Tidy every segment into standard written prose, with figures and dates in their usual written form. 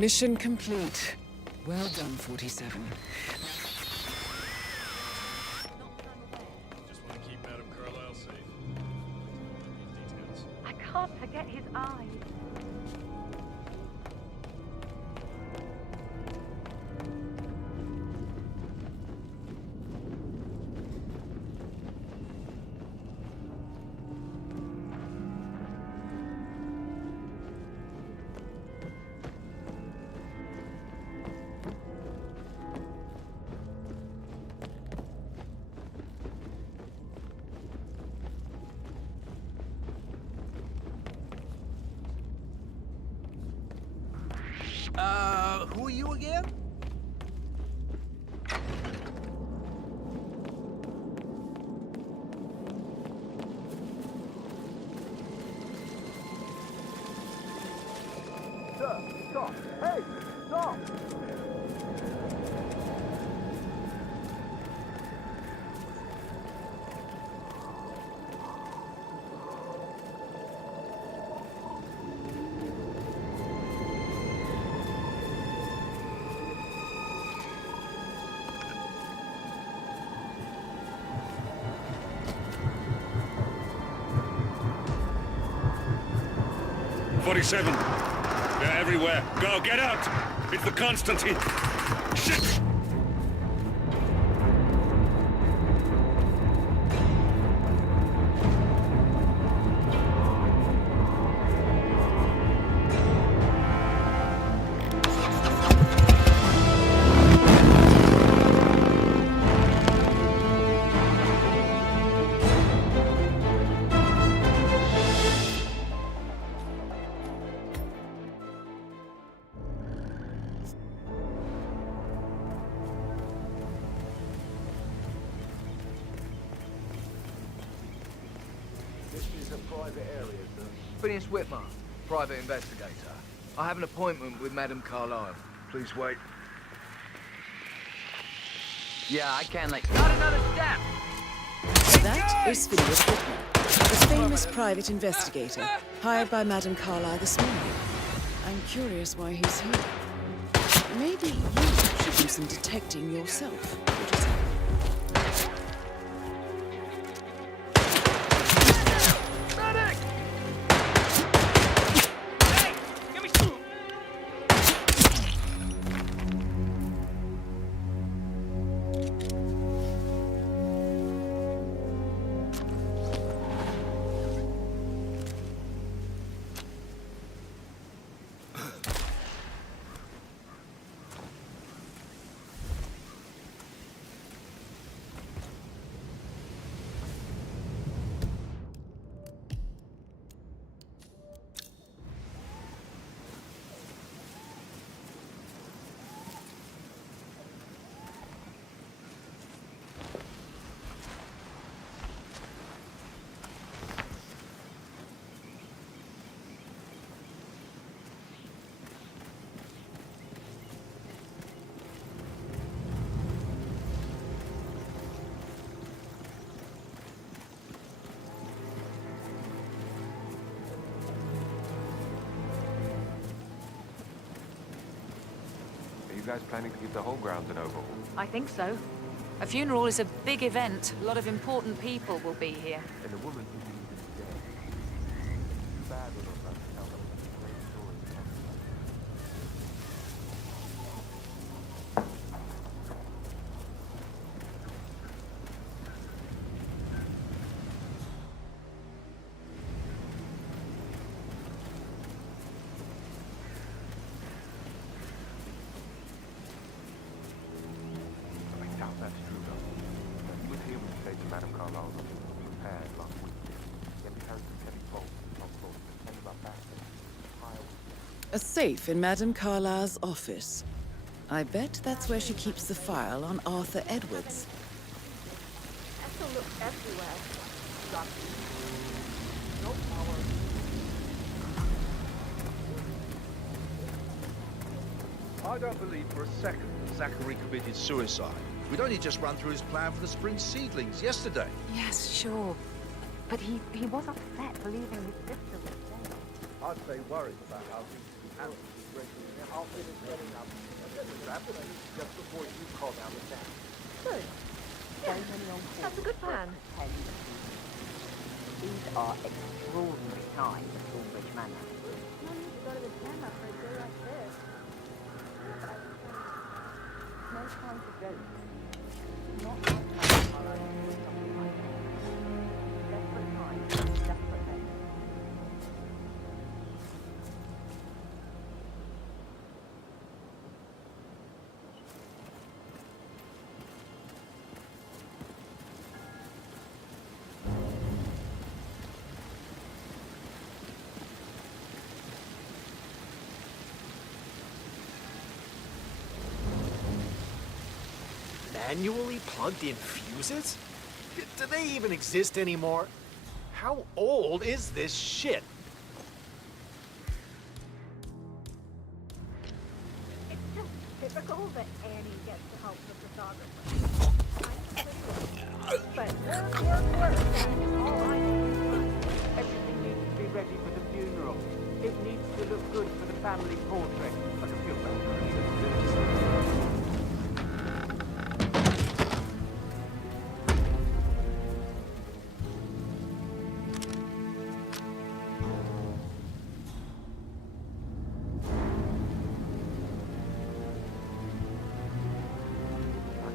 Mission complete. Well done, 47. Just want to keep Madame Carlisle safe. Details. I can't forget his eyes. Who are you again? Sir, stop! Hey, stop! "47. They're everywhere. Go, get out! It's the Constantine. Shit! Private area, sir. Phineas Whitmer, private investigator. I have an appointment with Madame Carlisle. Please wait. Yeah, I can, like... Not another step! That is Phineas Whitmer, the famous private investigator hired by Madame Carlisle this morning. I'm curious why he's here. Maybe you should do some detecting yourself. What do you think? You guys planning to give the whole grounds an overhaul? I think so. A funeral is a big event. A lot of important people will be here. And the woman who believes is dead. Too bad we're not about to tell them the great story of the That's true, though. He was here when you stayed to Madame Carlisle's office was prepared last week. Then we heard some heavy bolts on the top floor. Tell me about that. A safe in Madame Carlisle's office. I bet that's where she keeps the file on Arthur Edwards. Ethel looks everywhere. No power. I don't believe for a second that Zachary committed suicide. We'd only just run through his plan for the spring seedlings yesterday. Yes, sure. But he was upset believing his sister was dead. I'd say worried about how things I'll finish setting up. That will be just before you call down the staff. Good. Yeah, that's a good plan. These are extraordinary times at Thornbridge Manor. No need to go to the camera for a day like this. No time to joke. Not my time to follow something like that. Desperate times, desperate men. Manually plugged-in fuses? Do they even exist anymore? How old is this shit? It's just typical that Annie gets to help the photographer. But work, that's all I do. Everything needs to be ready for the funeral. It needs to look good for the family portrait. I can feel better.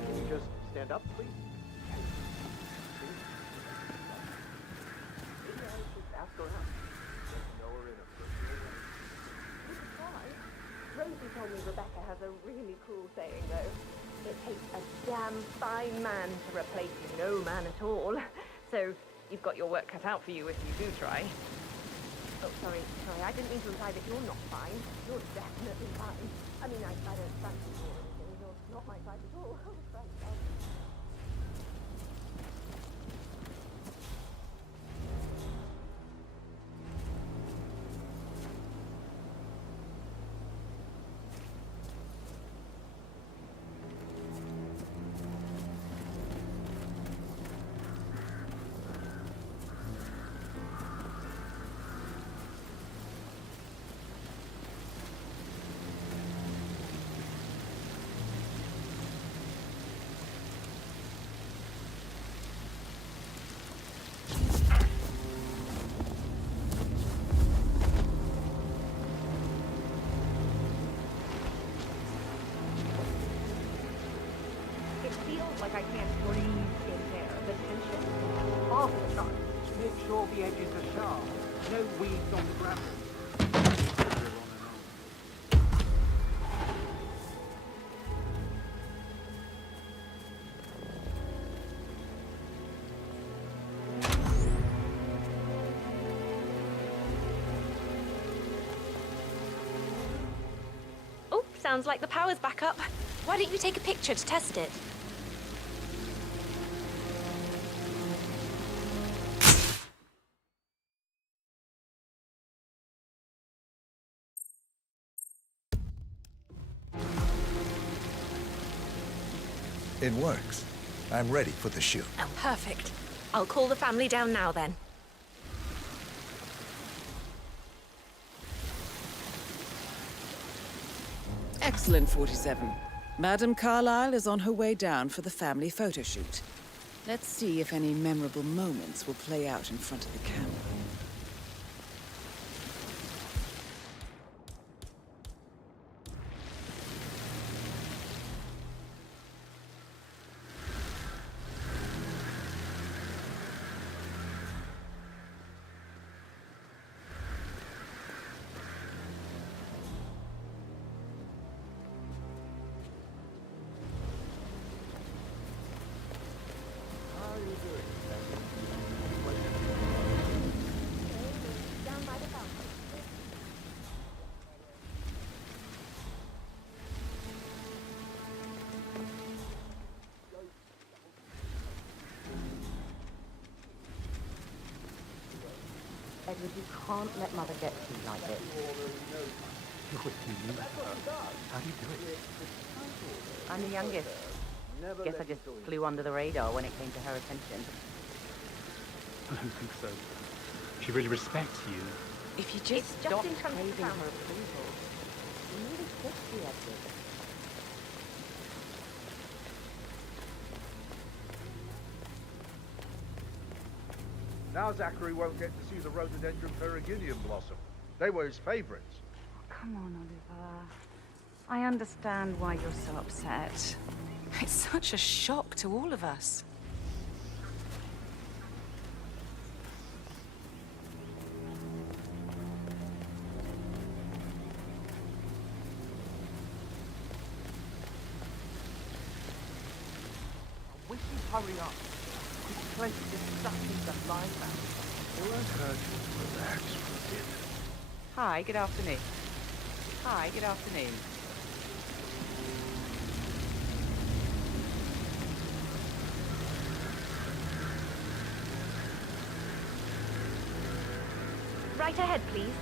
Can you just stand up, please? Ask around. Rosie told me Rebecca has a really cool saying, though. It takes a damn fine man to replace no man at all. So you've got your work cut out for you if you do try. Oh, sorry, I didn't mean to imply that you're not fine. You're definitely fine. I mean, I don't fancy you or anything. You're not my type at all. Oh, Christ. It feels like I can't breathe in there. The tension off the charts. Make sure the edges are sharp. No weeds on the gravel. Oh, sounds like the power's back up. Why don't you take a picture to test it? It works. I'm ready for the shoot. Oh, perfect. I'll call the family down now then. Excellent, 47. Madame Carlyle is on her way down for the family photo shoot. Let's see if any memorable moments will play out in front of the camera. Down by the fountain. Edward, you can't let Mother get to you like this. You're with me. How do you do it? I'm the youngest. Guess I just flew under the radar when it came to her attention. I don't think so. She really respects you. If you just Just Stop in front of the craving her fountain. approval. Just the Edward. Now Zachary won't get to see the rhododendron periginium blossom. They were his favorites. Come on, Oliver. I understand why you're so upset. It's such a shock to all of us. I wish you'd hurry up. This place is sucking the life out of us. It won't hurt you to relax for a bit. Hi, good afternoon. Hi, good afternoon. Right ahead, please.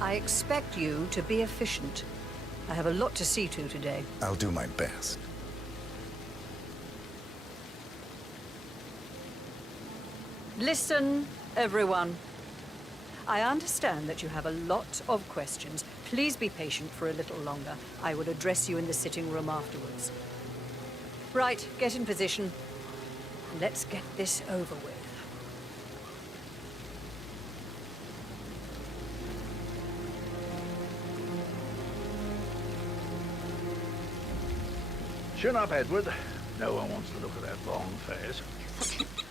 I expect you to be efficient. I have a lot to see to today. I'll do my best. Listen, everyone. I understand that you have a lot of questions. Please be patient for a little longer. I will address you in the sitting room afterwards. Right, get in position. Let's get this over with. Chin up, Edward. No one wants to look at that long face.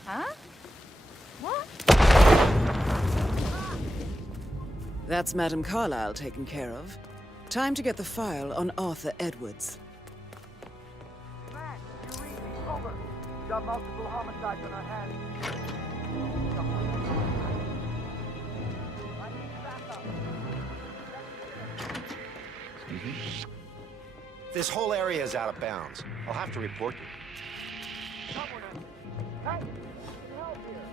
Huh? What? That's Madame Carlyle taken care of. Time to get the file on Arthur Edwards. Matt, you read me. Over. We've got multiple homicides on our hands. I need backup. Excuse me? This whole area is out of bounds. I'll have to report you. Someone else. Hey, can you help here?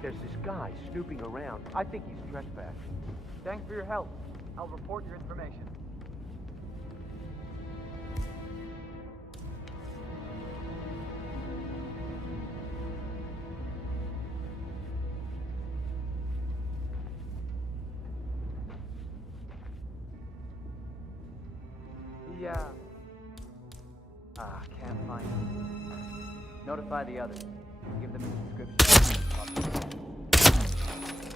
There's this guy snooping around. I think he's trespassing. Thanks for your help. I'll report your information. Yeah. Can't find him. Notify the others. Give them a description.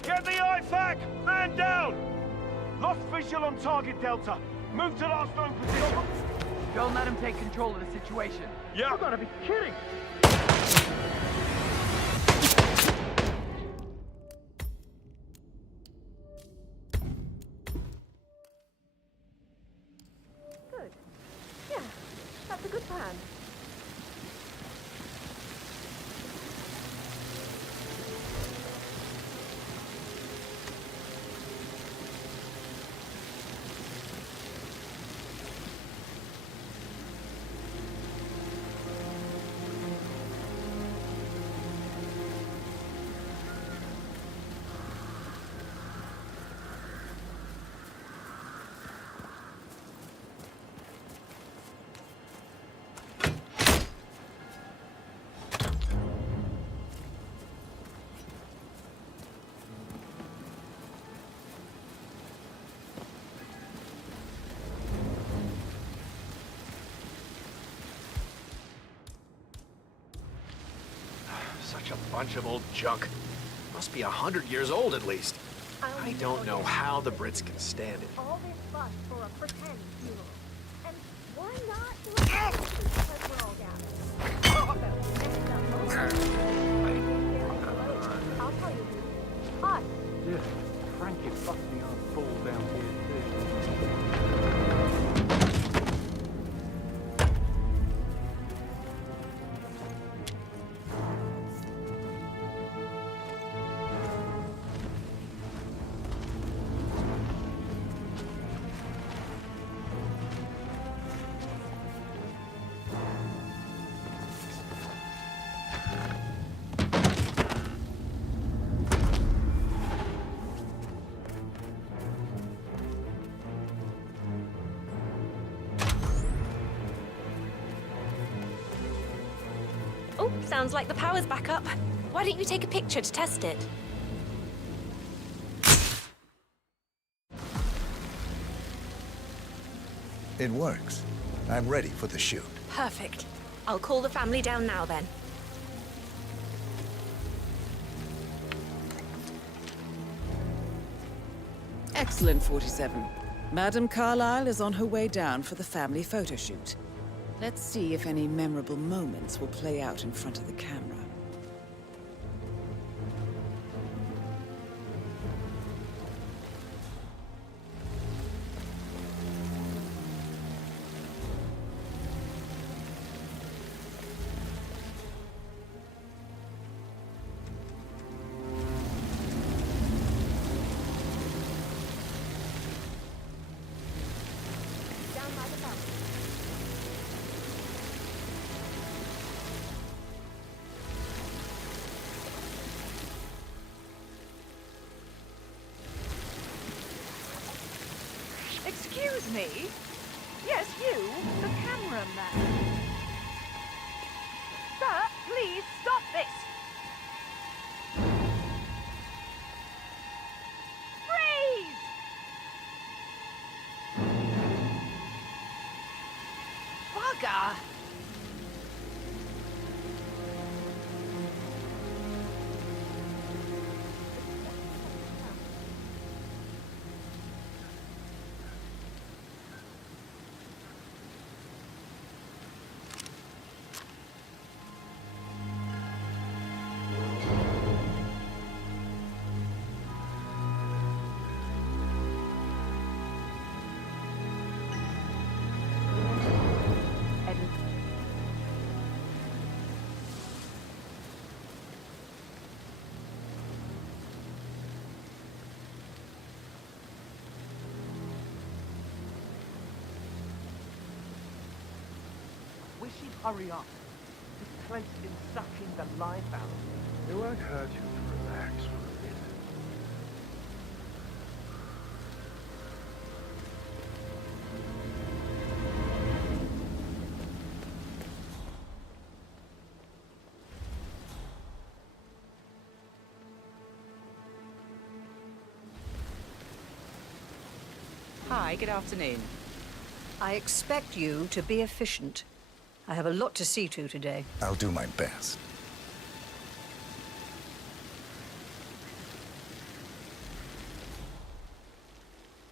Get the IFAC! Man down! Lost visual on target Delta. Move to last known position. Don't let him take control of the situation. Yeah. You're gonna be kidding! Good. Yeah, that's a good plan. Such a bunch of old junk. Must be 100 years old at least. I don't know how the Brits can stand it. All this fuss for a pretend funeral. And why not do it because we're all gathered? I'll tell you who. Us. Yeah, Frankie fucked me on full down here Oh, sounds like the power's back up. Why don't you take a picture to test it? It works. I'm ready for the shoot. Perfect. I'll call the family down now then. Excellent, 47. Madame Carlyle is on her way down for the family photo shoot. Let's see if any memorable moments will play out in front of the camera. Excuse me? Yes, you, the cameraman. Sir, please stop this! Freeze! Bugger! Wish he'd hurry up. This place is sucking the life out of me. It won't hurt you to relax for a bit. Hi, good afternoon. I expect you to be efficient. I have a lot to see to today. I'll do my best.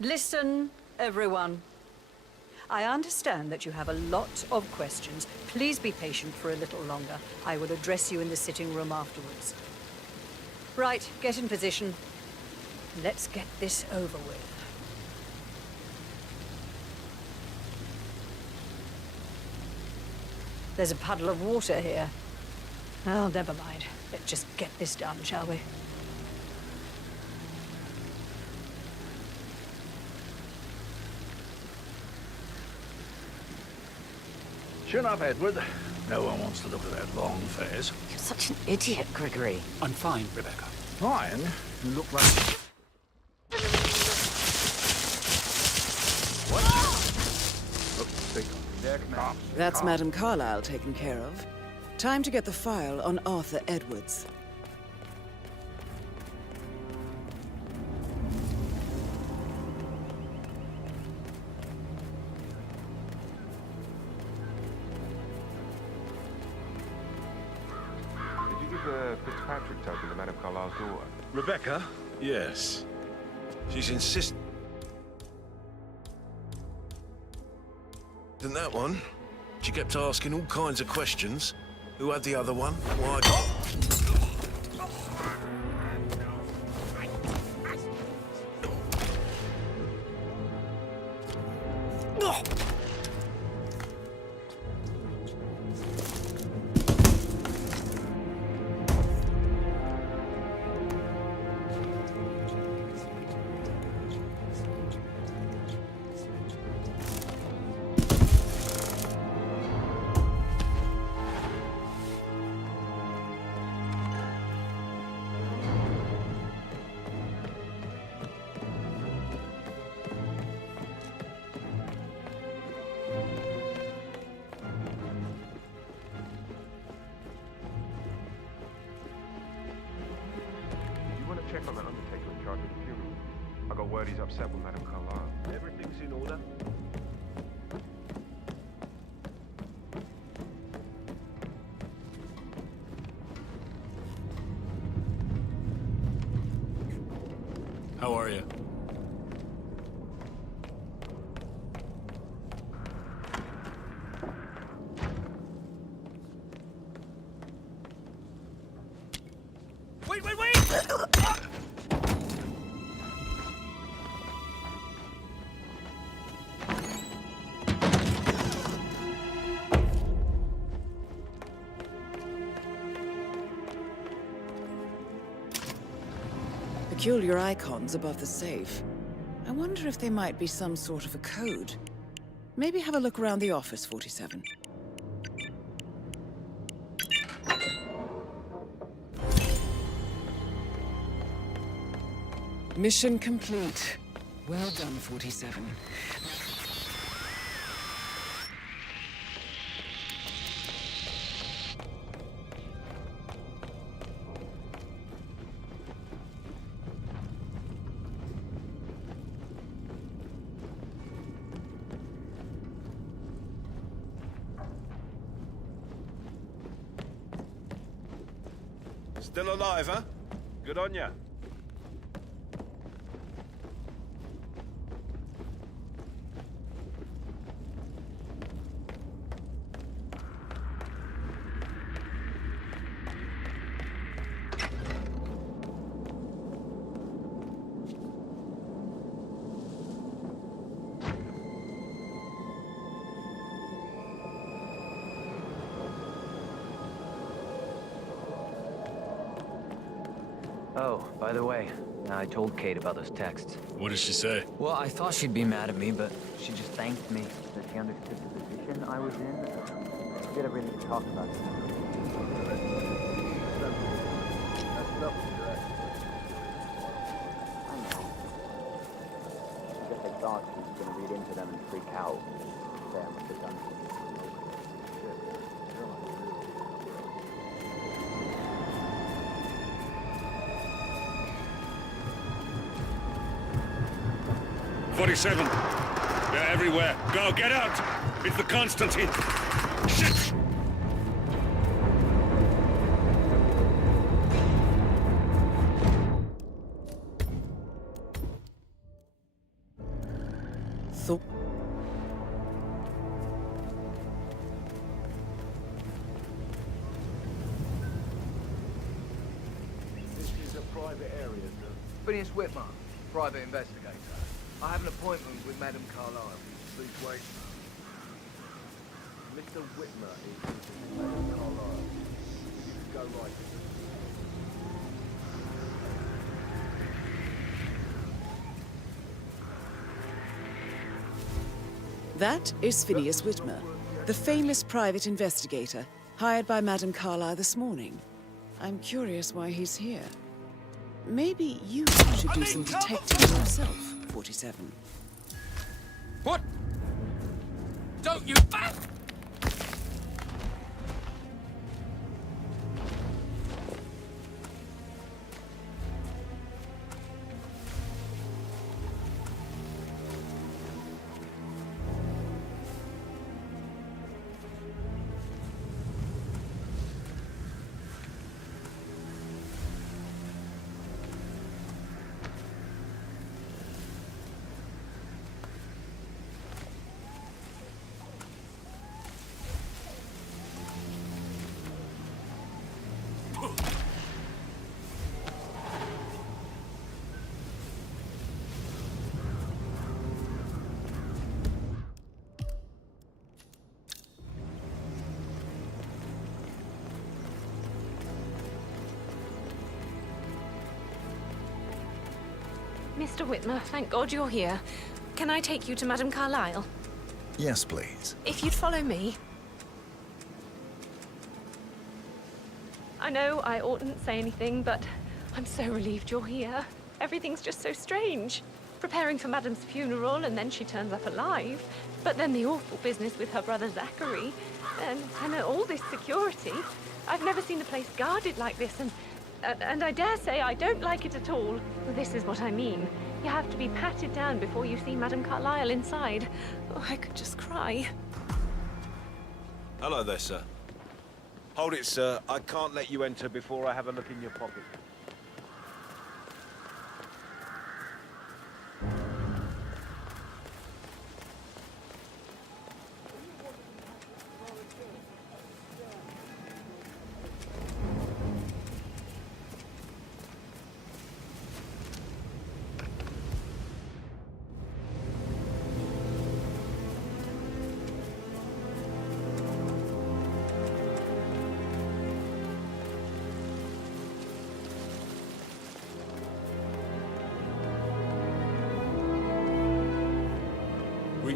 Listen, everyone. I understand that you have a lot of questions. Please be patient for a little longer. I will address you in the sitting room afterwards. Right, get in position. Let's get this over with. There's a puddle of water here. Oh, never mind. Let's just get this done, shall we? Chin up, Edward. No one wants to look at that long face. You're such an idiot, Gregory. I'm fine, Rebecca. Fine? You look like... That's Madame Carlyle taken care of. Time to get the file on Arthur Edwards. Did you give the Fitzpatrick token to Madame Carlyle's daughter? Rebecca? Yes. She's insisting. And that one, she kept asking all kinds of questions. Who had the other one? Why? Check on that undertaker in charge of the funeral. I got word he's upset with Madame Carlyle. Everything's in order. How are you? Wait, wait, wait! Peculiar icons above the safe. I wonder if they might be some sort of a code. Maybe have a look around the office, 47. Mission complete. Well done, 47. Still alive, huh? Good on ya. Oh, by the way, I told Kate about those texts. What did she say? Well, I thought she'd be mad at me, but she just thanked me that she understood the position I was in. We did everything to talk about it. I know. I guess I thought she was going to read into them and freak out. Damn, what they've done. "47. They're everywhere. Go, get out! It's the Constantine. Shit! This is a private area, sir. Phineas Whitman, private investigator. I have an appointment with Madame Carlyle. Please wait. Mr. Whitmer is Madam Carlyle. You can go right. That is Phineas Whitmer, the famous private investigator, hired by Madame Carlyle this morning. I'm curious why he's here. Maybe you should do some detecting yourself, 47. What? Don't you... Mr. Whitmer, thank God you're here. Can I take you to Madame Carlyle? Yes, please. If you'd follow me. I know I oughtn't say anything, but I'm so relieved you're here. Everything's just so strange. Preparing for Madame's funeral, and then she turns up alive. But then the awful business with her brother Zachary, and all this security. I've never seen the place guarded like this, and I dare say I don't like it at all. This is what I mean. You have to be patted down before you see Madame Carlyle inside. Oh, I could just cry. Hello there, sir. Hold it, sir. I can't let you enter before I have a look in your pocket.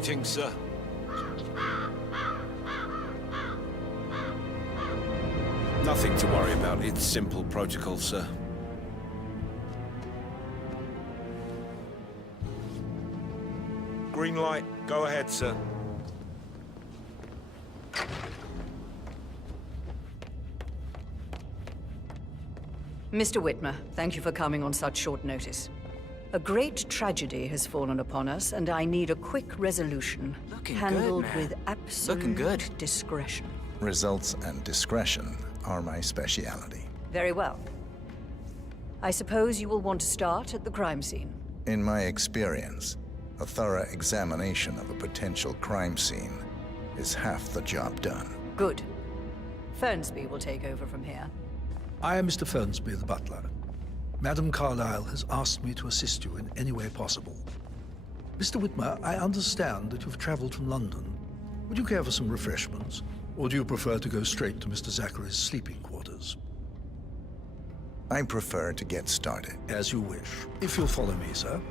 Greetings, sir. Nothing to worry about. It's simple protocol, sir. Green light. Go ahead, sir. Mr. Whitmer, thank you for coming on such short notice. A great tragedy has fallen upon us, and I need a quick resolution. Handled with absolute discretion. Results and discretion are my speciality. Very well. I suppose you will want to start at the crime scene. In my experience, a thorough examination of a potential crime scene is half the job done. Good. Fernsby will take over from here. I am Mr. Fernsby, the butler. Madam Carlyle has asked me to assist you in any way possible. Mr. Whitmer, I understand that you've traveled from London. Would you care for some refreshments? Or do you prefer to go straight to Mr. Zachary's sleeping quarters? I prefer to get started. As you wish. If you'll follow me, sir.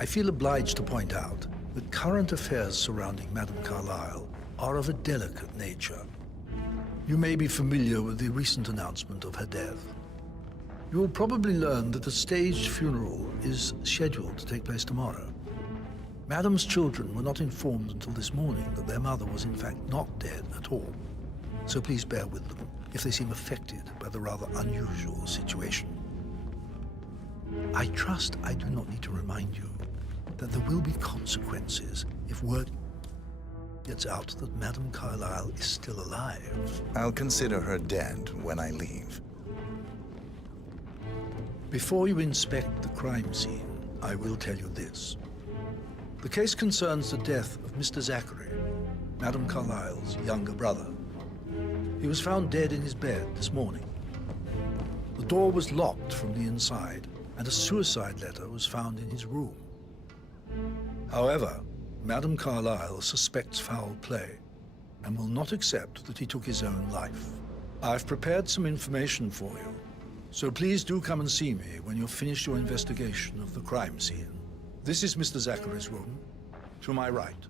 I feel obliged to point out that current affairs surrounding Madame Carlyle are of a delicate nature. You may be familiar with the recent announcement of her death. You will probably learn that a staged funeral is scheduled to take place tomorrow. Madame's children were not informed until this morning that their mother was in fact not dead at all. So please bear with them if they seem affected by the rather unusual situation. I trust I do not need to remind you that there will be consequences if word gets out that Madame Carlyle is still alive. I'll consider her dead when I leave. Before you inspect the crime scene, I will tell you this. The case concerns the death of Mr. Zachary, Madame Carlyle's younger brother. He was found dead in his bed this morning. The door was locked from the inside, and a suicide letter was found in his room. However, Madame Carlyle suspects foul play and will not accept that he took his own life. I've prepared some information for you, so please do come and see me when you've finished your investigation of the crime scene. This is Mr. Zachary's room, to my right.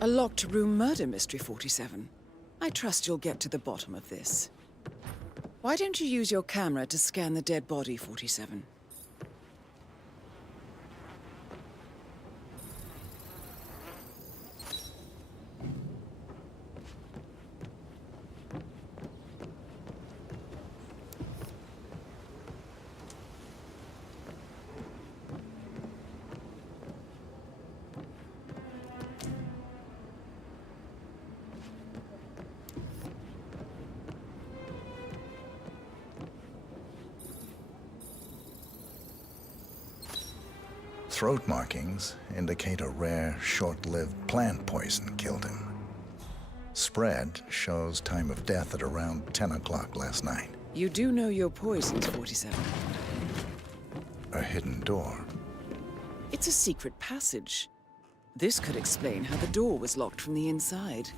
A locked room murder mystery, 47. I trust you'll get to the bottom of this. Why don't you use your camera to scan the dead body, 47? Throat markings indicate a rare, short-lived plant poison killed him. Spread shows time of death at around 10 o'clock last night. You do know your poisons, 47. A hidden door. It's a secret passage. This could explain how the door was locked from the inside.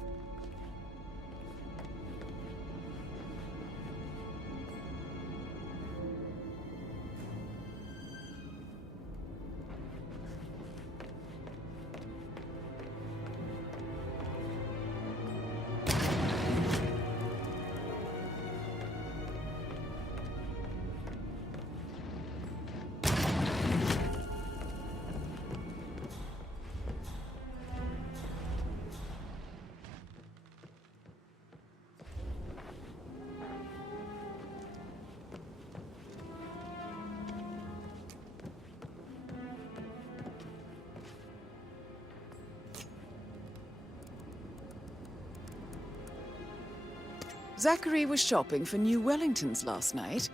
Zachary was shopping for new Wellingtons last night.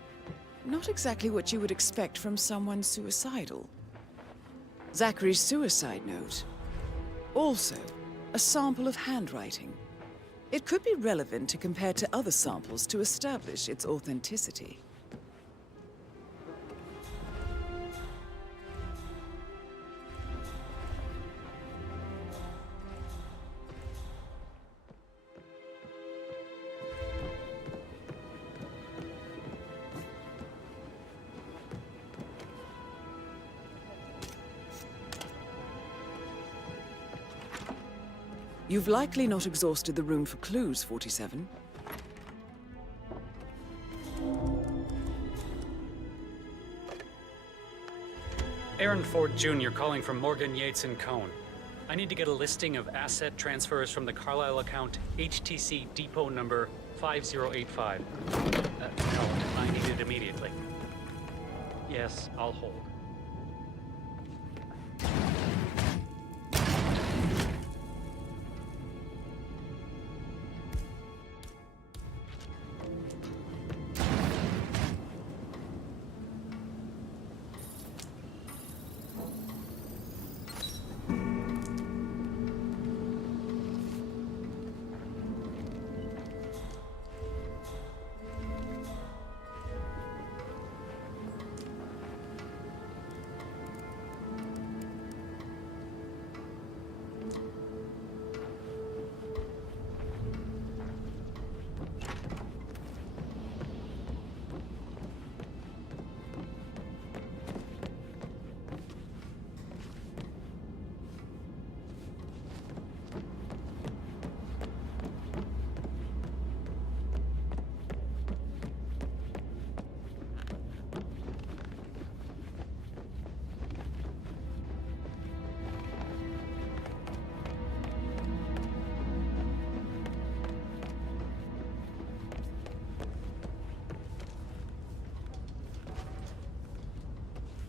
Not exactly what you would expect from someone suicidal. Zachary's suicide note. Also, a sample of handwriting. It could be relevant to compare to other samples to establish its authenticity. You've likely not exhausted the room for clues, 47. Aaron Ford Jr. calling from Morgan, Yates & Cohn. I need to get a listing of asset transfers from the Carlisle account HTC depot number 5085. No, I need it immediately. Yes, I'll hold.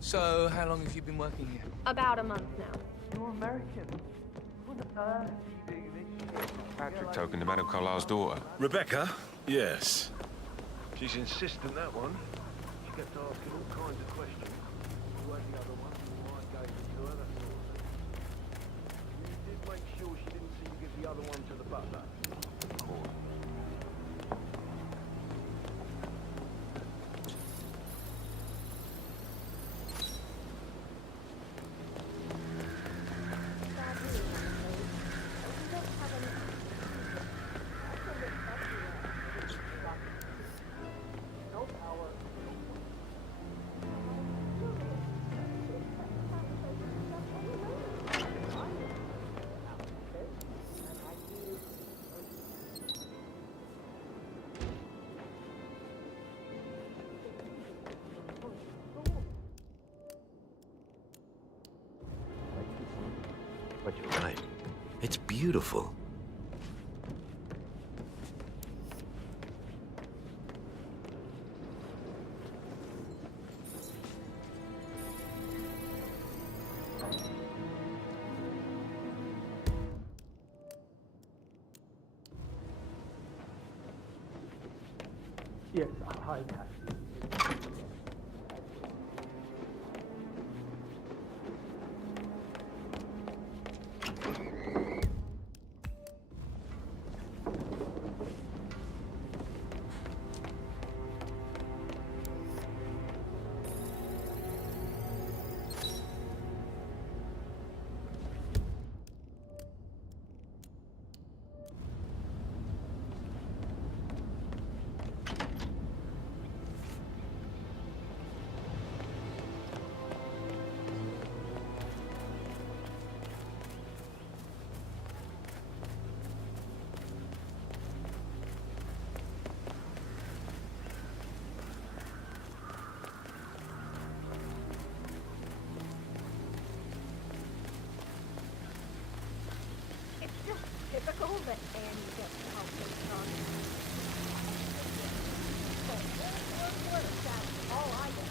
So, how long have you been working here? About a month now. You're American. What on earth are you doing this shit? Patrick token to Madame Carlisle's daughter. Rebecca? Yes. She's insistent, that one. She kept asking all kinds of questions. Who had the other one? Why I gave it to her, that sort of thing. You did make sure she didn't see you give the other one to the butler. Of course. But you're right. It's beautiful. Yes, hi, Cassie. Typical that Annie gets help with all I get.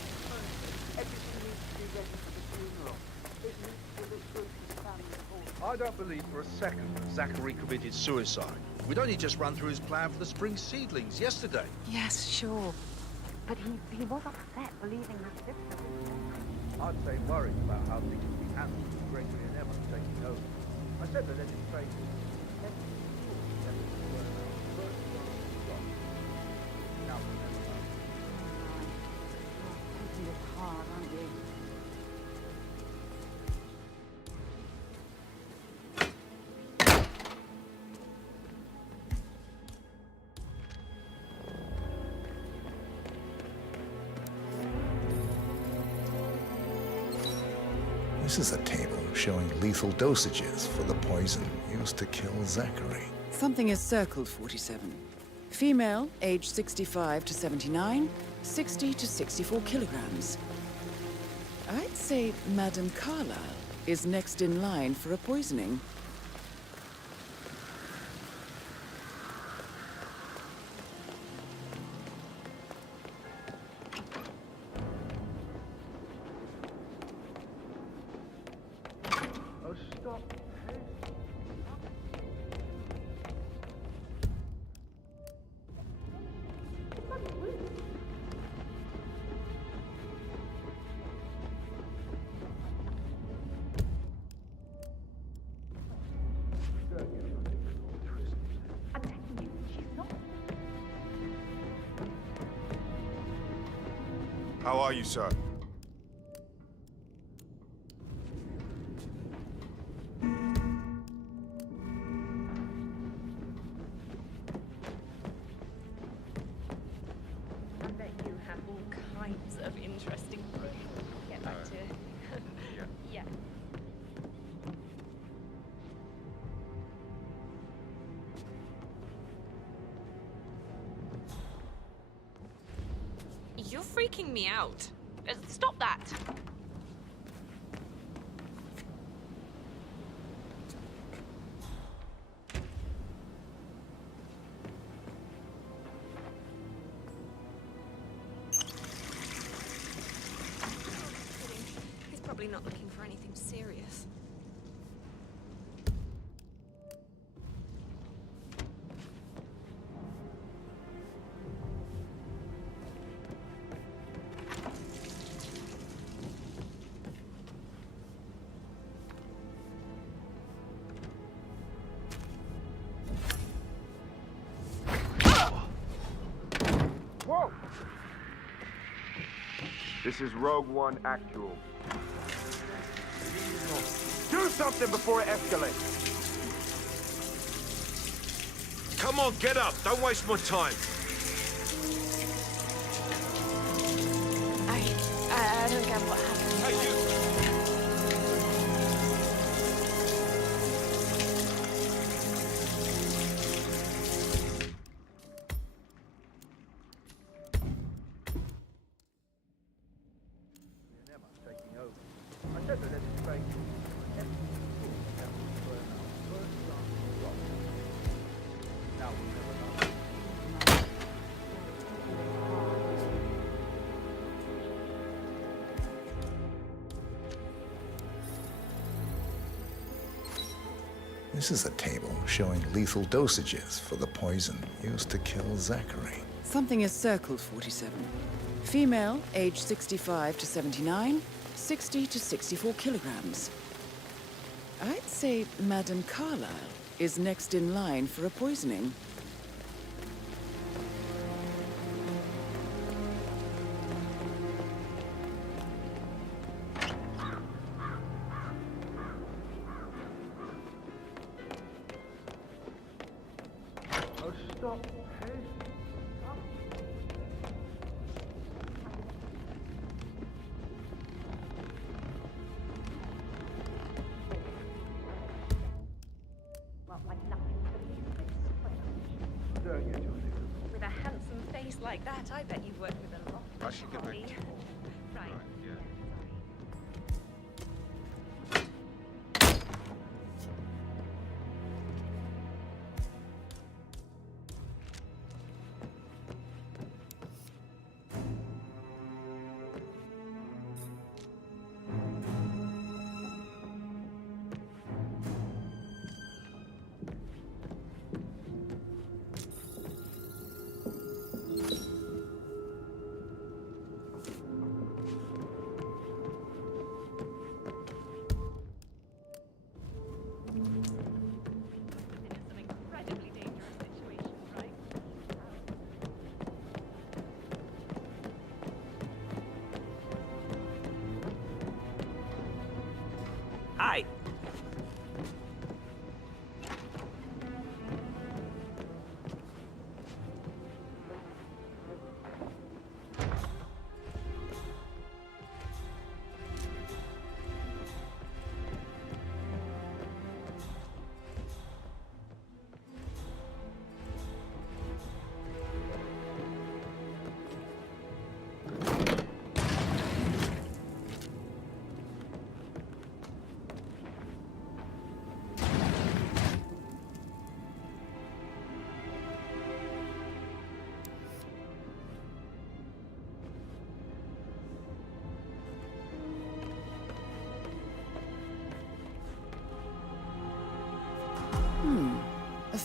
Everything needs to be ready for the funeral. It needs to look good for the family of all. I don't believe for a second that Zachary committed suicide. We'd only just run through his plan for the spring seedlings yesterday. Yes, sure. But he was upset believing her sister. I'd say worried about how things would be handled with Gregory and Emma taking over. I said that any traitors. This is a table showing lethal dosages for the poison used to kill Zachary. Something is circled 47. Female, age 65 to 79, 60 to 64 kilograms. I'd say Madame Carlyle is next in line for a poisoning. Oh, stop. I'm telling you, she's not. How are you, sir? I bet you have all kinds of interesting things. Get back to yeah. You're freaking me out. Stop that. He's probably not looking for anything serious. Whoa! This is Rogue One Actual. Do something before it escalates! Come on, get up! Don't waste my time! I don't get what happened. Hey, you! Taking over. I said that it's fake. Now we'll never know. This is a table showing lethal dosages for the poison used to kill Zachary. Something is circled 47. Female, age 65 to 79, 60 to 64 kilograms. I'd say Madame Carlyle is next in line for a poisoning. Oh, stop. Hey. Well, like nothing to leave this square. Don't get your With a handsome face like that, I bet you've worked with a lot. I should get back Holly. to Right. yeah.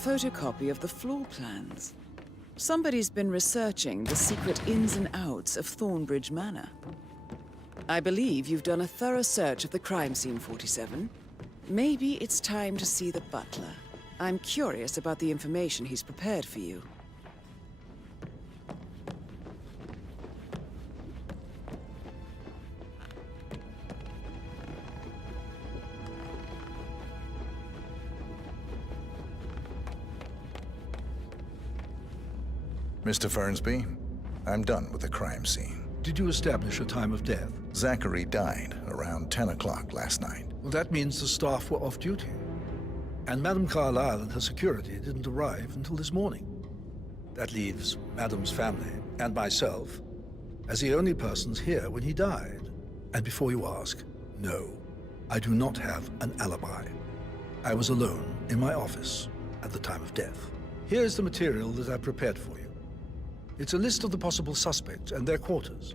photocopy of the floor plans. Somebody's been researching the secret ins and outs of Thornbridge Manor. I believe you've done a thorough search of the crime scene, 47. Maybe it's time to see the butler. I'm curious about the information he's prepared for you. Mr. Fernsby, I'm done with the crime scene. Did you establish a time of death? Zachary died around 10 o'clock last night. Well, that means the staff were off duty. And Madame Carlyle and her security didn't arrive until this morning. That leaves Madame's family and myself as the only persons here when he died. And before you ask, no, I do not have an alibi. I was alone in my office at the time of death. Here's the material that I prepared for you. It's a list of the possible suspects and their quarters.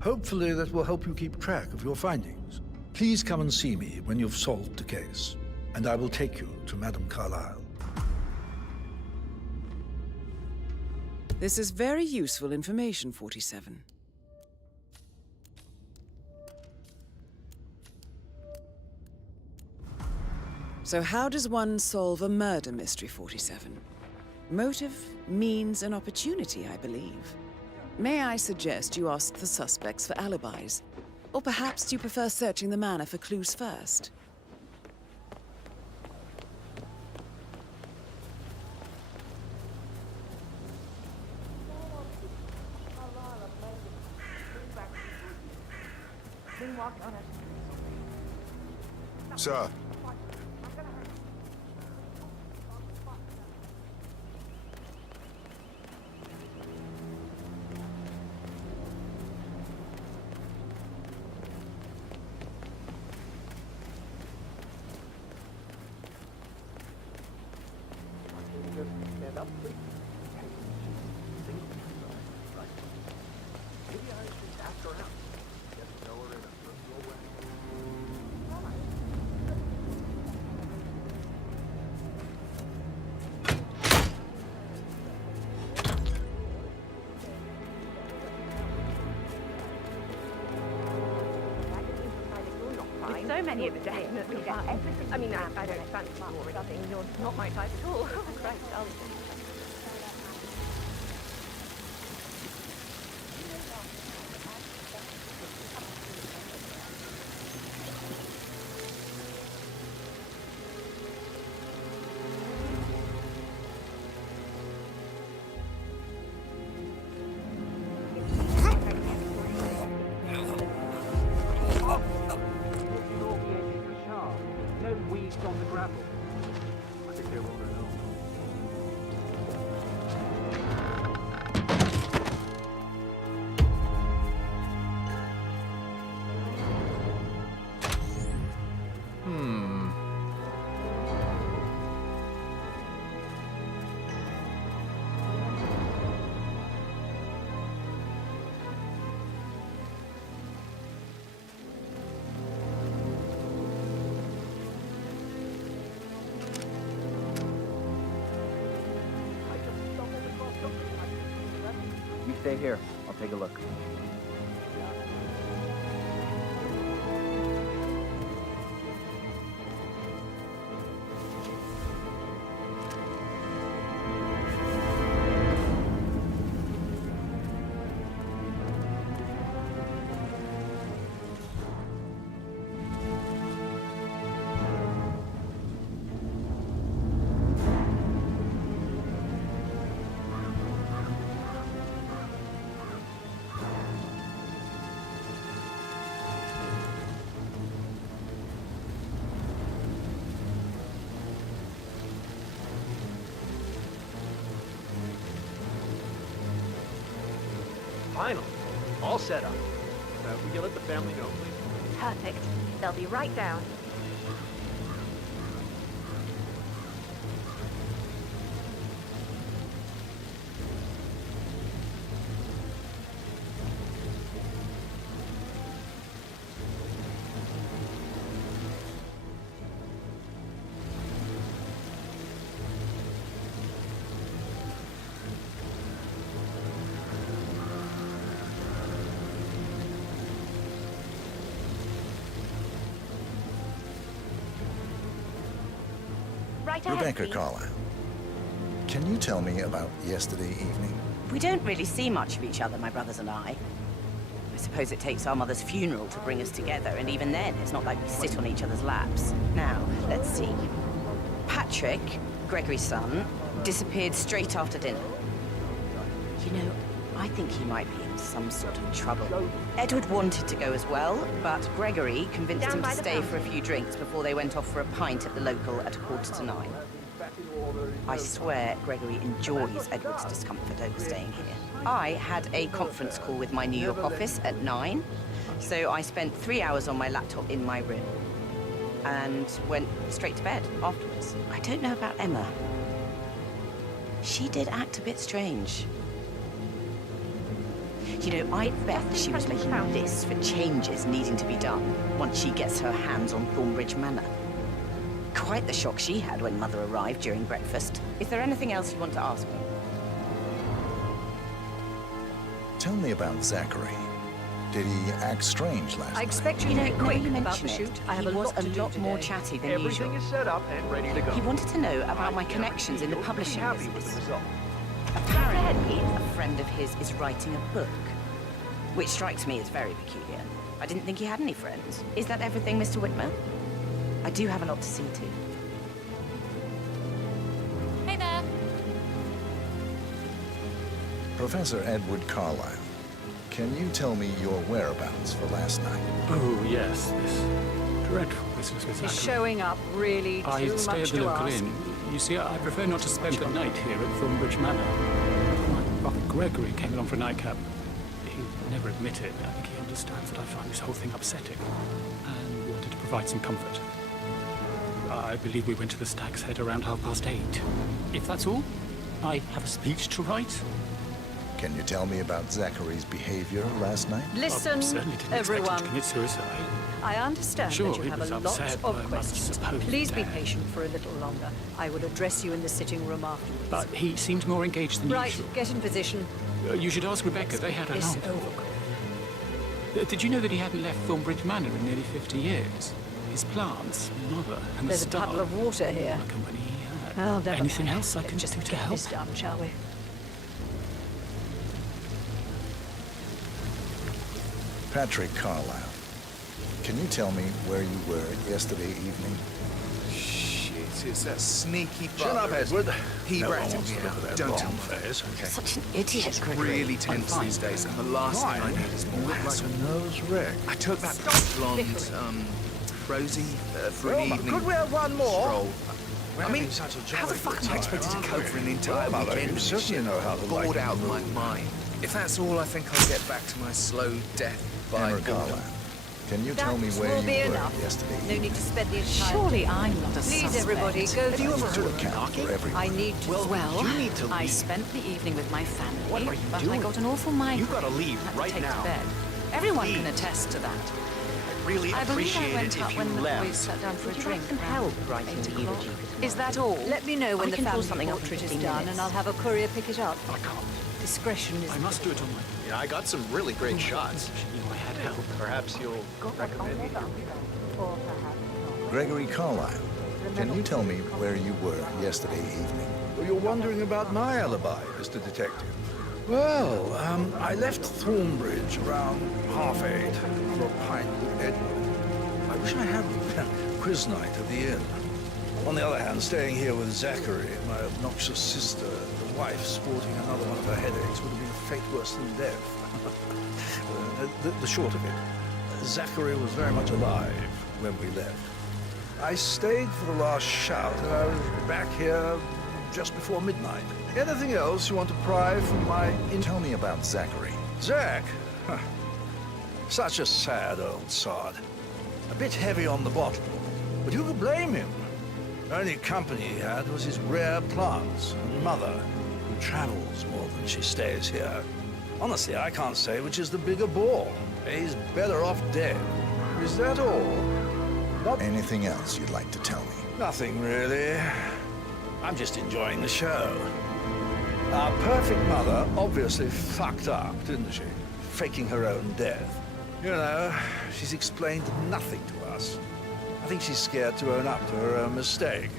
Hopefully that will help you keep track of your findings. Please come and see me when you've solved the case, and I will take you to Madame Carlyle. This is very useful information, 47. So how does one solve a murder mystery, 47? Motive, means, and opportunity, I believe. May I suggest you ask the suspects for alibis? Or perhaps you prefer searching the manor for clues first? Sir. So many of the definitely get everything. I mean, I don't fancy war or anything. You're not my type at all. Christ, on the gravel. I think they're on their own. You stay here. I'll take a look. Finally, all set up. Will you let the family know, please? Perfect. They'll be right down. right ahead, Rebecca please. Carlyle, can you tell me about yesterday evening? We don't really see much of each other, my brothers and I. I suppose it takes our mother's funeral to bring us together, and even then, it's not like we sit on each other's laps. Now, let's see. Patrick, Gregory's son, disappeared straight after dinner. You know, I think he might be in some sort of trouble. Edward wanted to go as well, but Gregory convinced him to stay for a few drinks before they went off for a pint at the local at 9:15. I swear Gregory enjoys Edward's discomfort over staying here. I had a conference call with my New York office at 9, so I spent 3 hours on my laptop in my room and went straight to bed afterwards. I don't know about Emma. She did act a bit strange. You know, I bet she was making lists for changes needing to be done once she gets her hands on Thornbridge Manor. Quite the shock she had when Mother arrived during breakfast. Is there anything else you want to ask me? Tell me about Zachary. Did he act strange last night? I expect you to be quick you about the mention it, shoot. I have he a was lot to do lot more today. chatty than Everything usual. is set up and ready to go. He wanted to know about my connections in the publishing happy with business. the result. Apparently, a friend of his is writing a book, which strikes me as very peculiar. I didn't think he had any friends. Is that everything, Mr. Whitmer? I do have a lot to see to. Hey there. Professor Edward Carlyle, can you tell me your whereabouts for last night? Oh, yes, this dreadful business with He's Zachary. showing up really I too stay much at the to local ask. inn. You see, I prefer not to spend the night here at Thornbridge Manor. My brother Gregory came along for a nightcap. He'll never admit it. I think he understands that I find this whole thing upsetting and wanted to provide some comfort. I believe we went to the Stag's Head around 8:30. If that's all, I have a speech to write. Can you tell me about Zachary's behavior last night? Listen, I certainly didn't expect him everyone. to commit suicide. I understand Sure, that you he have was a lot upset by of my questions. supposed Please be death. patient for a little longer. I will address you in the sitting room afterwards. But he seemed more engaged than Right, usual. get in position. You should ask Rebecca. They had a This lump. over. Did you know that he hadn't left Thornbridge Manor in nearly 50 years? His plants, mother, and There's the a staff. puddle of water here. The company he had. Oh, never Anything mind. else I Let's can just do to get help? this done, shall we? Patrick Carlyle, can you tell me where you were yesterday evening? Shit, it's that sneaky Shut up, bugger. Edward. He No one ratted wants me to look out. at that Don't long tell me. face. Okay. Such an idiot, It's Gregory. really tense I'm these fine. days, and the last thing I need is You more look like hassle. a nose wreck. I took that blonde, Rosie, for an evening Could we have one more? stroll. We're I mean, having such a how the jolly fuck good am I time, expected to aren't cope we? for an entire Well, Mother, weekend? you with this certainly shit? know how to Bored lighten out the of my mood. mind. If that's all, I think I'll get back to my slow death by Emma boredom. Carlyle, can you tell me That where will you be were enough. yesterday No evening? need to spend the entire Surely day. I'm not a Please, suspect. everybody, go Have you ever heard of knocking? For everyone. I need to... Well, you need to I leave. spent the evening with my family, What are you but I doing? got an awful migraine. You gotta leave Had to right take now. To bed. Everyone can Please. attest to that. Really I believe I appreciate went it up if you when we left. sat down for a Would you drink. like some around help writing 8 the o'clock. eulogy for Is that all? Let me know when I the can draw family something up in portrait is 15 done, minutes. and I'll have a courier pick it up. I can't. Discretion is... I must do it on my own. Yeah, I got some really great shots. You know I had help. Perhaps you'll recommend me. Gregory Carlyle, can you tell me where you were yesterday evening? Well, you're wondering about my alibi, Mr. Detective. Well, I left Thornbridge around 8:30 for a pint with Edward. I wish I had quiz night at the inn. On the other hand, staying here with Zachary, my obnoxious sister, and the wife sporting another one of her headaches would have been a fate worse than death. The short of it, Zachary was very much alive when we left. I stayed for the last shout, and I was back here just before midnight. Anything else you want to pry from my... Tell me about Zachary. Zach? Huh. Such a sad old sod. A bit heavy on the bottle, but who could blame him? Only company he had was his rare plants and mother, who travels more than she stays here. Honestly, I can't say which is the bigger bore. He's better off dead. Is that all? Not Anything else you'd like to tell me? Nothing really. I'm just enjoying the show. Our perfect mother obviously fucked up, didn't she? Faking her own death. You know, she's explained nothing to us. I think she's scared to own up to her own mistake.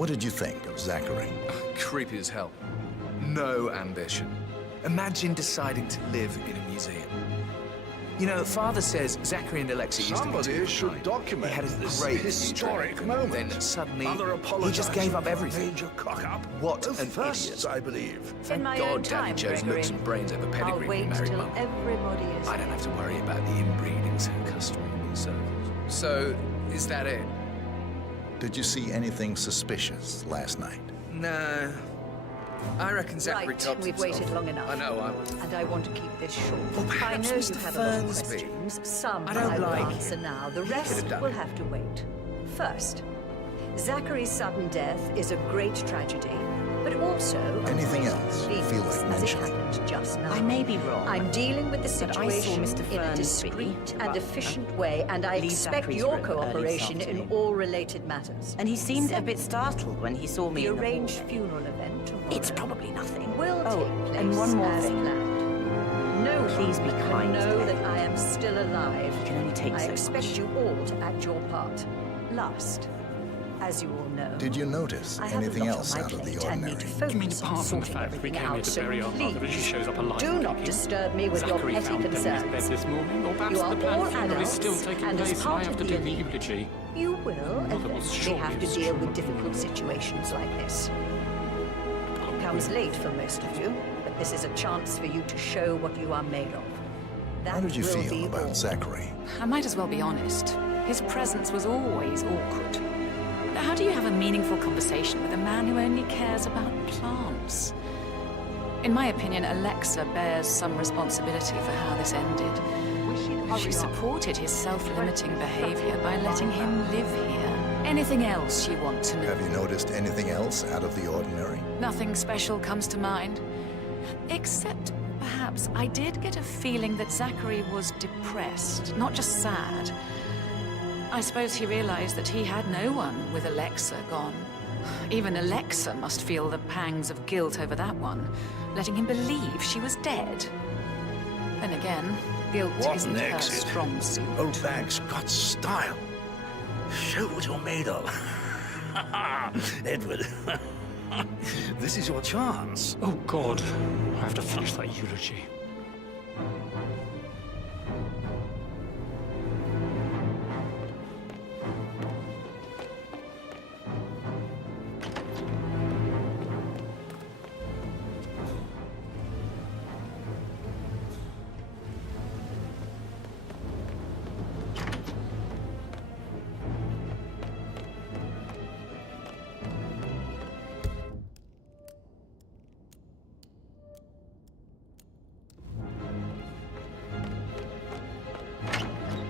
What did you think of Zachary? Creepy as hell. No ambition. Imagine deciding to live in a museum. You know, Father says Zachary and Alexa used to be Somebody two should tonight. document They had a this great historic future. moment. Then suddenly, Mother he apologized just gave up for a everything. major cock-up. What Both an firsts, idiot. I believe. Thank my God own Daddy time, Joe's Gregory. looks and brains over I'll pedigree wait with married till mum. everybody is. I don't have to worry about the inbreeding so customary in these circles. So, is that it? Did you see anything suspicious last night? No. I reckon Zachary Right, topped we've himself. waited long enough. I know, I would. And I want to keep this short. Well, I perhaps know Mr. you have a lot of Fernsby. questions. Some I don't will like answer him. now. The He could rest have done will it. have to wait. First, Zachary's sudden death is a great tragedy, but also Anything else you feel like as it mentioning? happened just now. I may be wrong. I'm dealing with the but I saw situation Mr. in a Fernsby, discreet and but, efficient way, and I leave expect Zachary's your room early this cooperation in afternoon. all related matters. And he seemed a Second, bit startled when he saw me the in the arranged hallway. funeral event tomorrow It's probably nothing. will Oh, take place and one more as thing. planned. No Please one be can kind know to that Ed. I am still alive. You can only take I so expect much. you all to act your part. Last, as you all know, Did you notice I have a anything lot else on my out of the plate and need ordinary? to focus You mean on apart from the sorting fact that we everything came here out, to so bury our mother and she please shows up alive? do not disturb me with Zachary your petty found dead in his bed concerns. this morning, or perhaps You are the planned all funeral is adults, still taking and as place and I part have of to the do the elite, eulogy. you will Mother will eventually surely have to have deal with struggled. difficult situations like this. It comes late for most of you, but this is a chance for you to show what you are made of. That How did you will feel be about all. Zachary? I might as well be honest. His presence was always awkward. How do you have a meaningful conversation with a man who only cares about plants? In my opinion, Alexa bears some responsibility for how this ended. She supported his self-limiting behavior by letting him live here. Anything else you want to know? Have you noticed anything else out of the ordinary? Nothing special comes to mind. Except, perhaps, I did get a feeling that Zachary was depressed, not just sad. I suppose he realized that he had no one with Alexa gone. Even Alexa must feel the pangs of guilt over that one, letting him believe she was dead. Then again, guilt What isn't an her exit. strong suit. Old bag's got style. Show what you're made of. Edward, this is your chance. Oh, God. I have to finish that eulogy.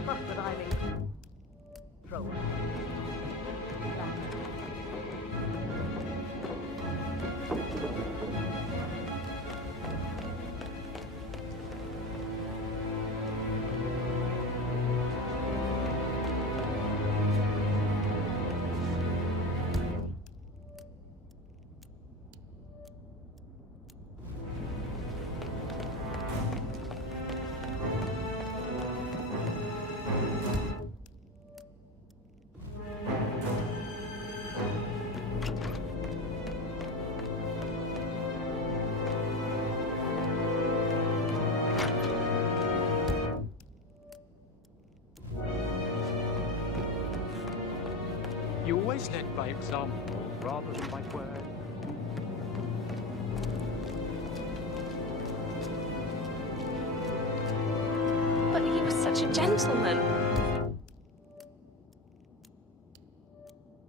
Trust that I'm in control. You always led by example rather than by word. But he was such a gentleman.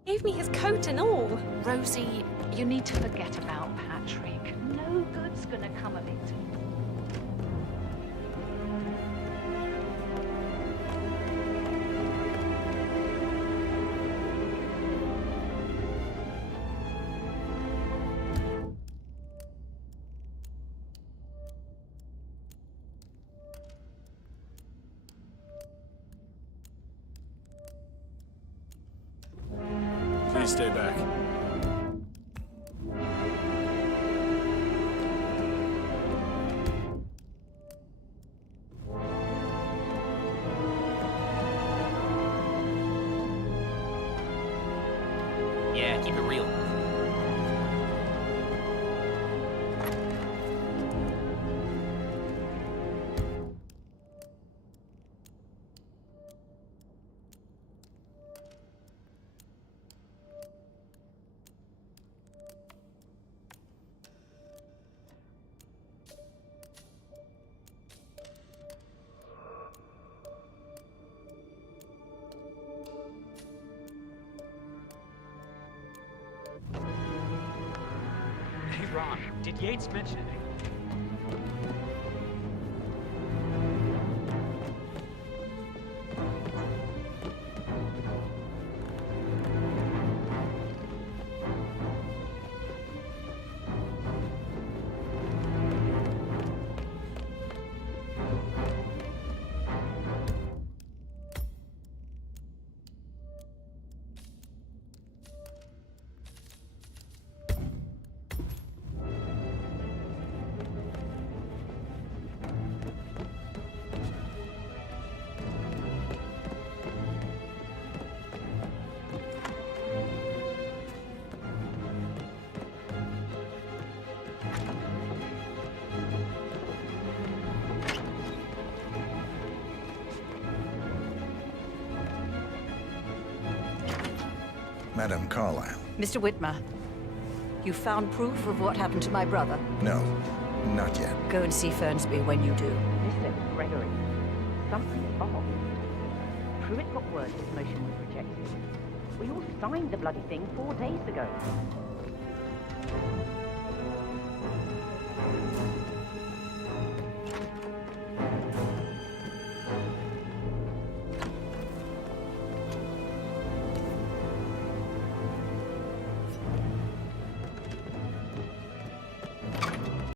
Gave me his coat and all. Rosie, you need to forget about Patrick. No good's gonna come of it. Please stay back. Yeah, keep it real. Ron, did Yates mention anything? Madame Carlyle. Mr. Whitmer, you found proof of what happened to my brother? No, not yet. Go and see Fernsby when you do. Listen, Gregory. Something's off. Pruitt got word his motion was rejected. We all signed the bloody thing 4 days ago.